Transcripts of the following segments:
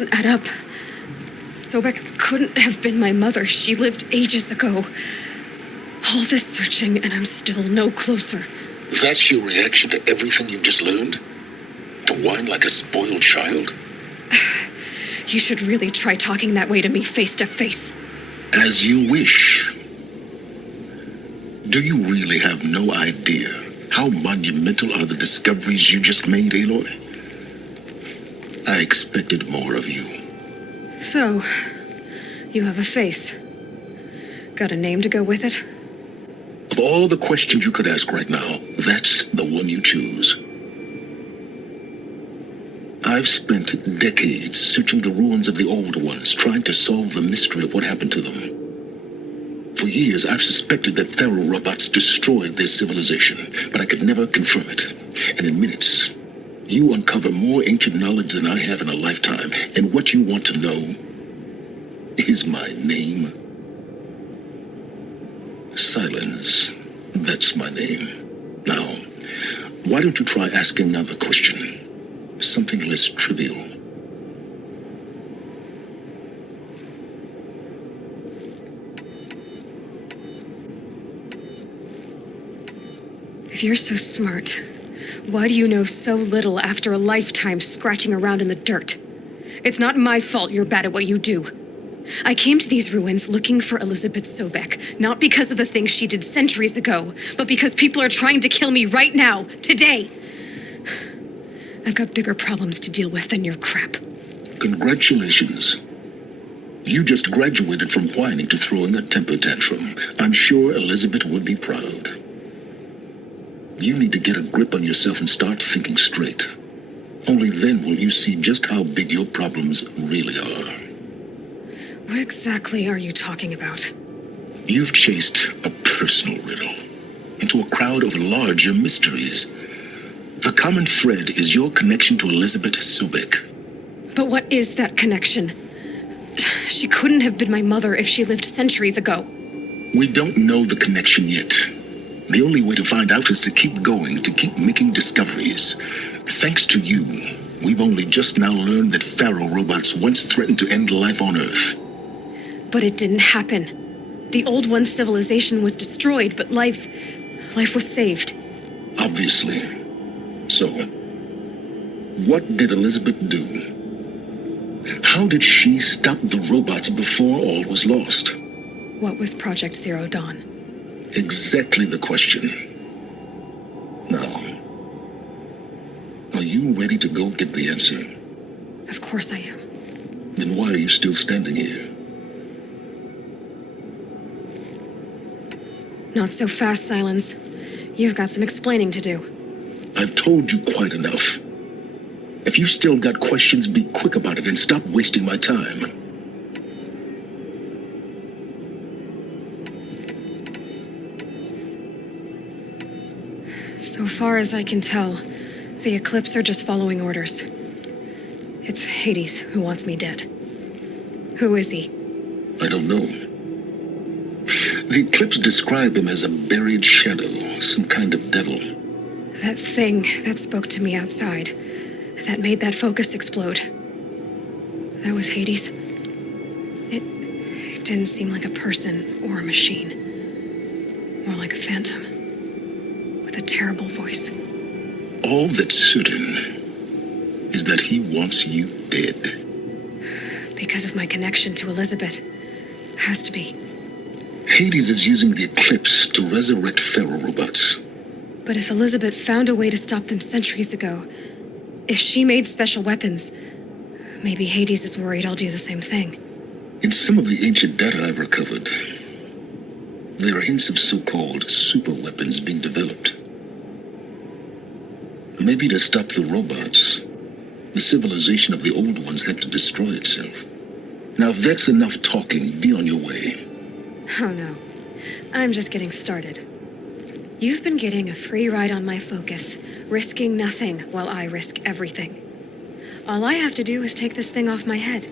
doesn't add up. Sobek couldn't have been my mother. She lived ages ago. All this searching, and I'm still no closer. That's your reaction to everything you've just learned? To whine like a spoiled child? You should really try talking that way to me face to face. As you wish. Do you really have no idea how monumental are the discoveries you just made, Aloy? I expected more of you. So, you have a face. Got a name to go with it? Of all the questions you could ask right now, that's the one you choose. I've spent decades searching the ruins of the old ones, trying to solve the mystery of what happened to them. For years, I've suspected that Pharaoh robots destroyed their civilization, but I could never confirm it. And in minutes, you uncover more ancient knowledge than I have in a lifetime, and what you want to know is my name. Silence. That's my name. Now, why don't you try asking another question? Something less trivial. If you're so smart, why do you know so little after a lifetime scratching around in the dirt? It's not my fault you're bad at what you do. I came to these ruins looking for Elizabeth Sobek, not because of the things she did centuries ago, but because people are trying to kill me right now, today. I've got bigger problems to deal with than your crap. Congratulations. You just graduated from whining to throwing a temper tantrum. I'm sure Elizabeth would be proud. You need to get a grip on yourself and start thinking straight. Only then will you see just how big your problems really are. What exactly are you talking about? You've chased a personal riddle into a crowd of larger mysteries. The common thread is your connection to Elizabeth Sobek. But what is that connection? She couldn't have been my mother if she lived centuries ago. We don't know the connection yet. The only way to find out is to keep going, to keep making discoveries. Thanks to you, we've only just now learned that Pharaoh robots once threatened to end life on Earth. But it didn't happen. The Old One's civilization was destroyed, but life was saved. Obviously. So, what did Elizabeth do? How did she stop the robots before all was lost? What was Project Zero Dawn? Exactly the question. Now, are you ready to go get the answer? Of course I am. Then why are you still standing here? Not so fast, Silence. You've got some explaining to do. I've told you quite enough. If you still got questions, be quick about it and stop wasting my time. So far as I can tell, the Eclipse are just following orders. It's Hades who wants me dead. Who is he? I don't know. The Eclipse describe him as a buried shadow, some kind of devil. That thing that spoke to me outside, that made that focus explode. That was Hades. It didn't seem like a person or a machine. More like a phantom, with a terrible voice. All that's certain is that he wants you dead. Because of my connection to Elizabeth. Has to be. Hades is using the Eclipse to resurrect Pharaoh robots. But if Elizabeth found a way to stop them centuries ago, if she made special weapons, maybe Hades is worried I'll do the same thing. In some of the ancient data I've recovered, there are hints of so-called super weapons being developed. Maybe to stop the robots, the civilization of the old ones had to destroy itself. Now, if that's enough talking, be on your way. Oh no, I'm just getting started. You've been getting a free ride on my focus, risking nothing while I risk everything. All I have to do is take this thing off my head,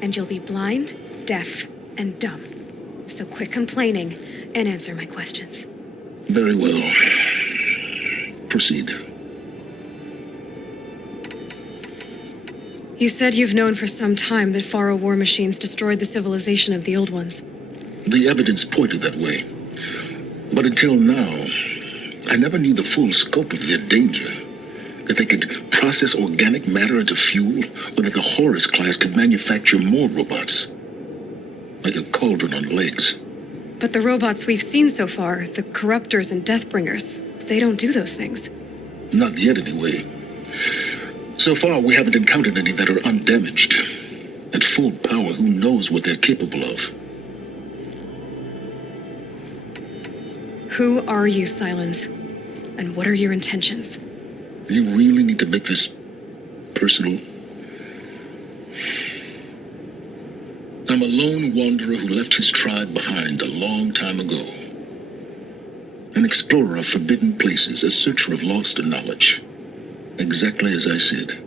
and you'll be blind, deaf, and dumb. So quit complaining and answer my questions. Very well. Proceed. You said you've known for some time that Faro war machines destroyed the civilization of the old ones. The evidence pointed that way. But until now, I never knew the full scope of their danger. That they could process organic matter into fuel, or that the Horus class could manufacture more robots. Like a cauldron on legs. But the robots we've seen so far, the Corruptors and Deathbringers, they don't do those things. Not yet, anyway. So far, we haven't encountered any that are undamaged. At full power, who knows what they're capable of? Who are you, Silence? And what are your intentions? You really need to make this personal? I'm a lone wanderer who left his tribe behind a long time ago. An explorer of forbidden places, a searcher of lost knowledge. Exactly as I said.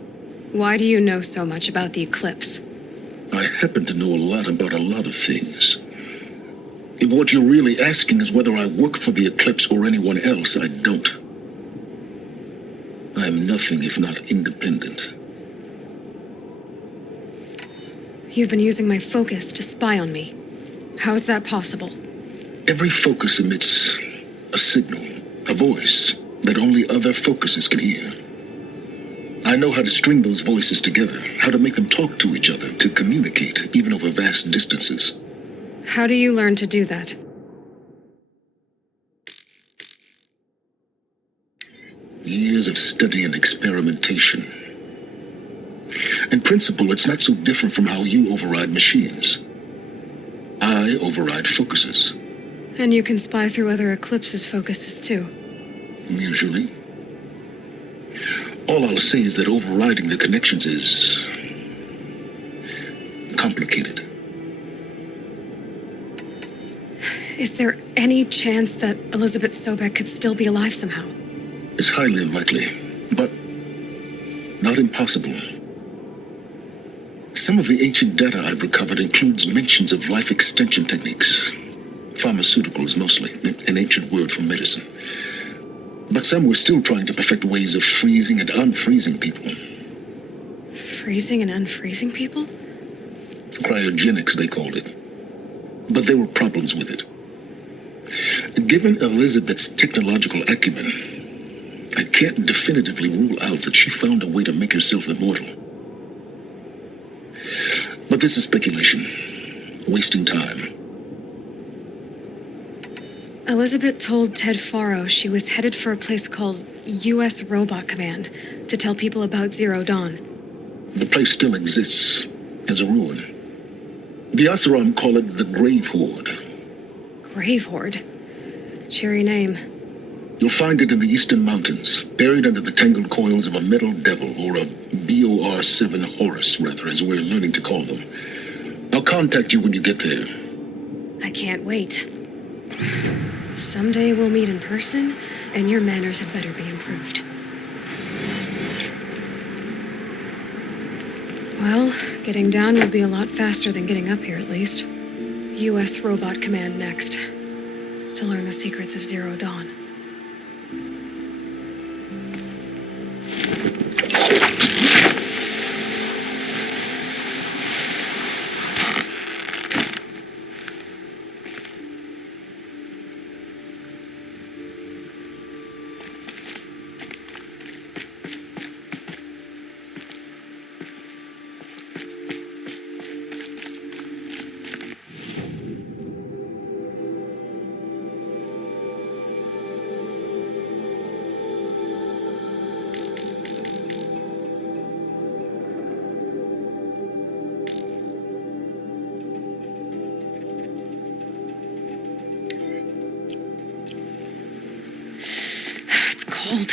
Why do you know so much about the eclipse? I happen to know a lot about a lot of things. If what you're really asking is whether I work for the eclipse or anyone else, I don't. I am nothing if not independent. You've been using my focus to spy on me. How is that possible? Every focus emits a signal, a voice that only other focuses can hear. I know how to string those voices together, how to make them talk to each other, to communicate, even over vast distances. How do you learn to do that? Years of study and experimentation. In principle, it's not so different from how you override machines. I override focuses. And you can spy through other eclipses' focuses too. Usually. All I'll say is that overriding the connections is complicated. Is there any chance that Elizabeth Sobek could still be alive somehow? It's highly unlikely, but not impossible. Some of the ancient data I've recovered includes mentions of life extension techniques. Pharmaceuticals, mostly, an ancient word for medicine. But some were still trying to perfect ways of freezing and unfreezing people. Freezing and unfreezing people? Cryogenics, they called it. But there were problems with it. Given Elizabeth's technological acumen, I can't definitively rule out that she found a way to make herself immortal. But this is speculation. Wasting time. Elizabeth told Ted Faro she was headed for a place called U.S. Robot Command to tell people about Zero Dawn. The place still exists as a ruin. The Asaram call it the Grave Horde. Grave Horde? Cheery name. You'll find it in the eastern mountains, buried under the tangled coils of a metal devil, or a BOR-7 Horus, rather, as we're learning to call them. I'll contact you when you get there. I can't wait. Someday we'll meet in person, and your manners had better be improved. Well, getting down will be a lot faster than getting up here, at least. U.S. Robot Command next. To learn the secrets of Zero Dawn. It's cold.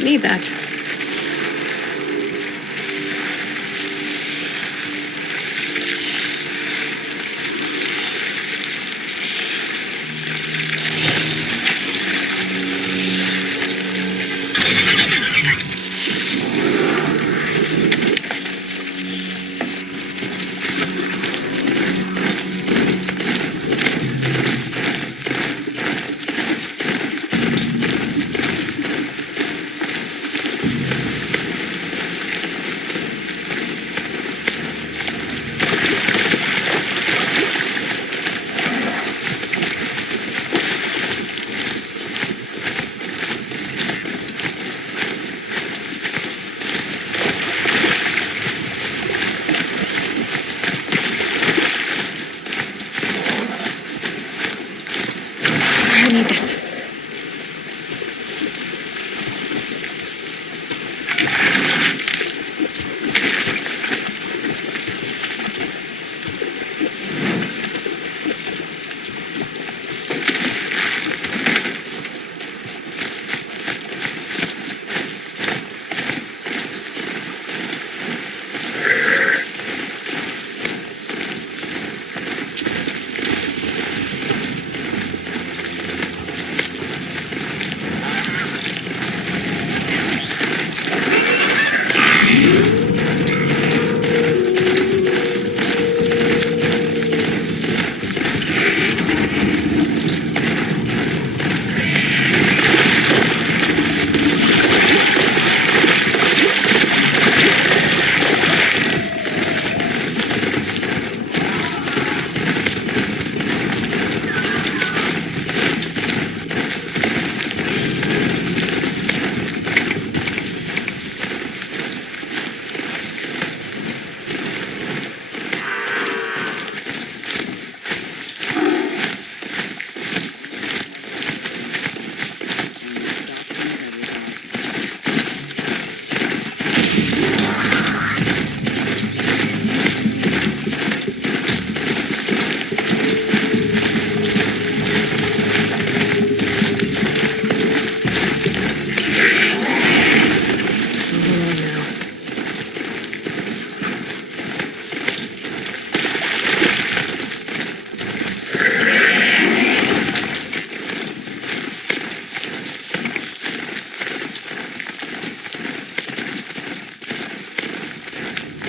Might need that. I need this.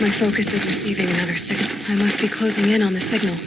My focus is receiving another signal. I must be closing in on the signal.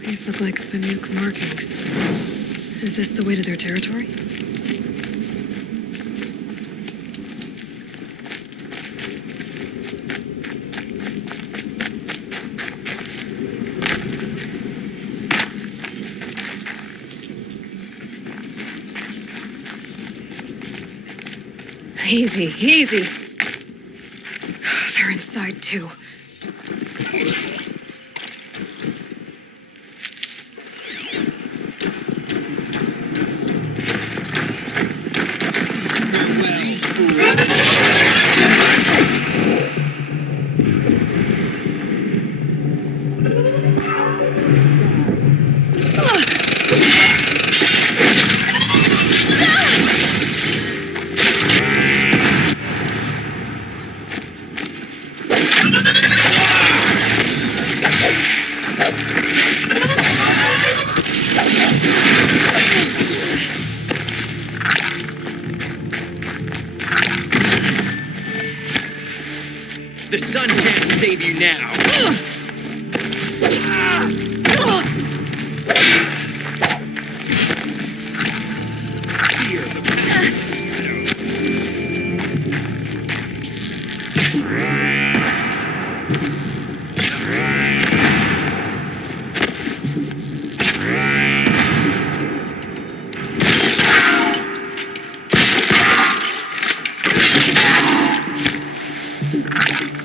These look like Banuk markings. Is this the way to their territory? Easy, easy. They're inside too. The sun can't save you now. Fear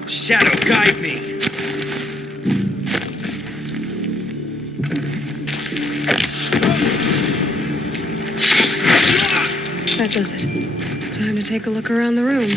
Shadow, guide me. That does it. Time to take a look around the room.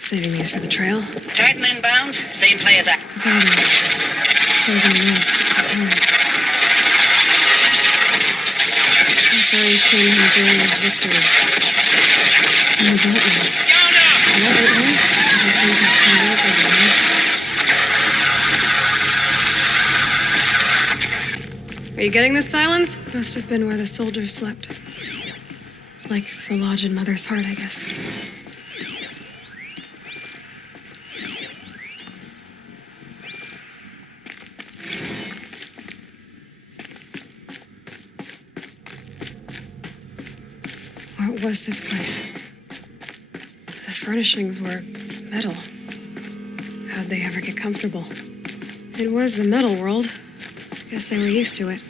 Saving these for the trail. Titan inbound. Same play as The body. Frozen in ice. Operation Enduring Victory. And the Button. Whatever it is, it doesn't seem to come over anymore. Are you getting this, Silence? Must have been where the soldiers slept. Like the lodge in Mother's Heart, I guess. What was this place? The furnishings were metal. How'd they ever get comfortable? It was the metal world. Guess they were used to it.